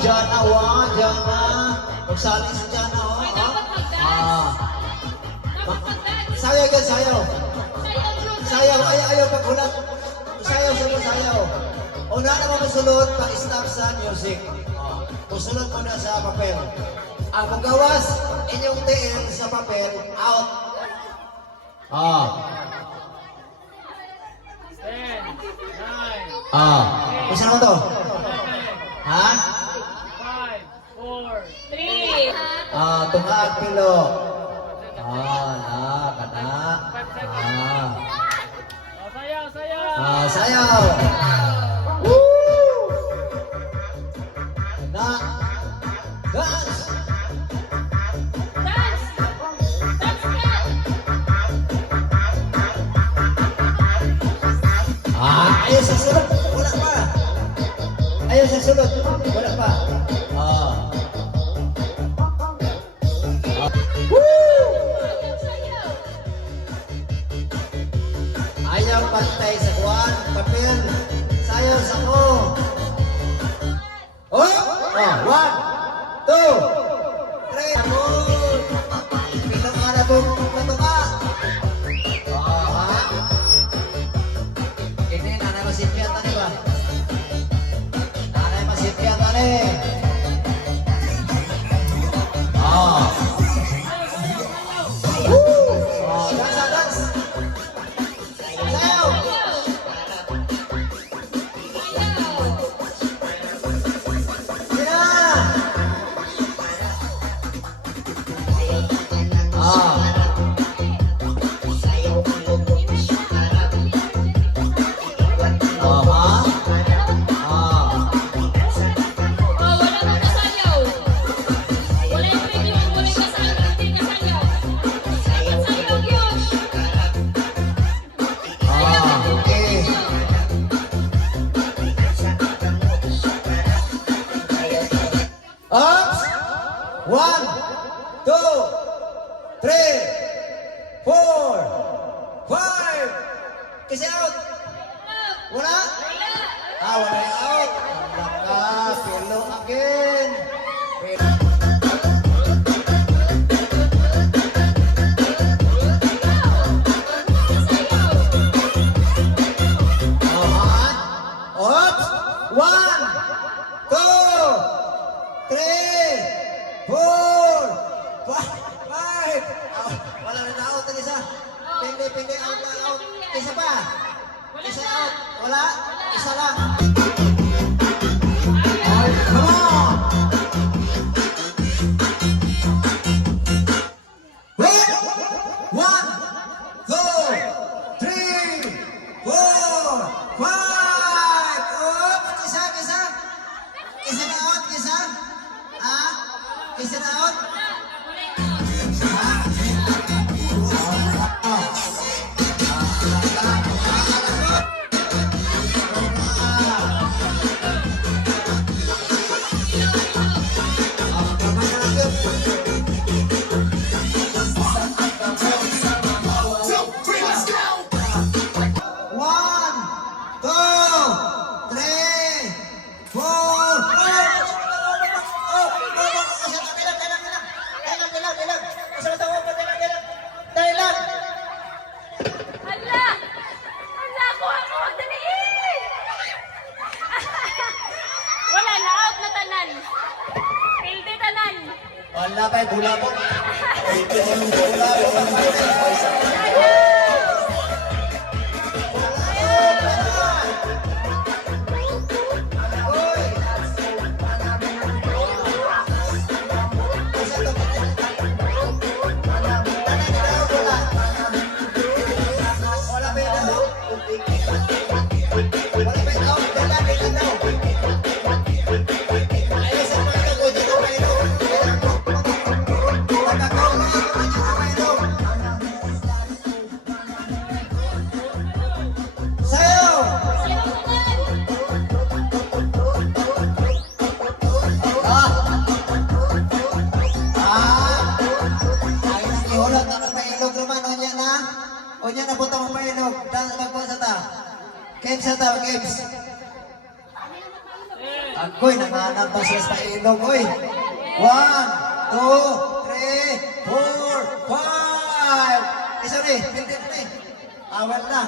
Jana, Jana. Magsali si Jana, oh. Ay, dapat mag-dance. Dapat mag-dance. Sayaw yan, sayaw. Sayaw, bro. Sayaw, ayaw paghulat. Sayaw, sayaw. Una naman masulod, pag-stop sa music. Musulod mo na sa papel. Ang magawas, inyong TL sa papel, out. 10, 9, Isa naman to? 7, Ha? 5, 4, 3. Tungag, pilo. Kana. Sayaw, sayaw. Sayaw. Na. Dance. Dance. Dance ka. Ayaw sa sulod. Wala pa. Ayaw sa sulod. Wala pa. Sayaw. Ayaw pantay sa kuwan. Papel. Sayaw sa ko. One, two, three. Pinang ka na itong katuka. Ini nanay masipyan tani ba? Nanay masipyan tani. Dance. Sayaw. Wala kang kasayaw. Wala yung video, wala yung kasayaw, hindi kasayaw. Dapat sayaw yun. Okay. Ups! 1, 2, 3, 4, 5. Kasi out. Wala? Wala yung out. Pilo again. Oops! 1, 2, 3, 4, 5. Wala rin na out. Isa. Pindi, out. Isa pa. Isa out. Wala? Isa lang. Come on! Wait! 1, 2, 3, 4, 5. Oops! Isa. Isa na out, isa. Isa na out. One, two, three, four. Hala! Hala, kuha, daliin! Wala na, out na tanan. Pildi tanan. Wala pa yung gula ko. Onya na buta mo painog. Dance magpo sa ta. Games sa ta, games. Agoy, nanganan to sila sa ilong, oy. 1, 2, 3, 4, 5. Isa rin, hindi rin. Awal na.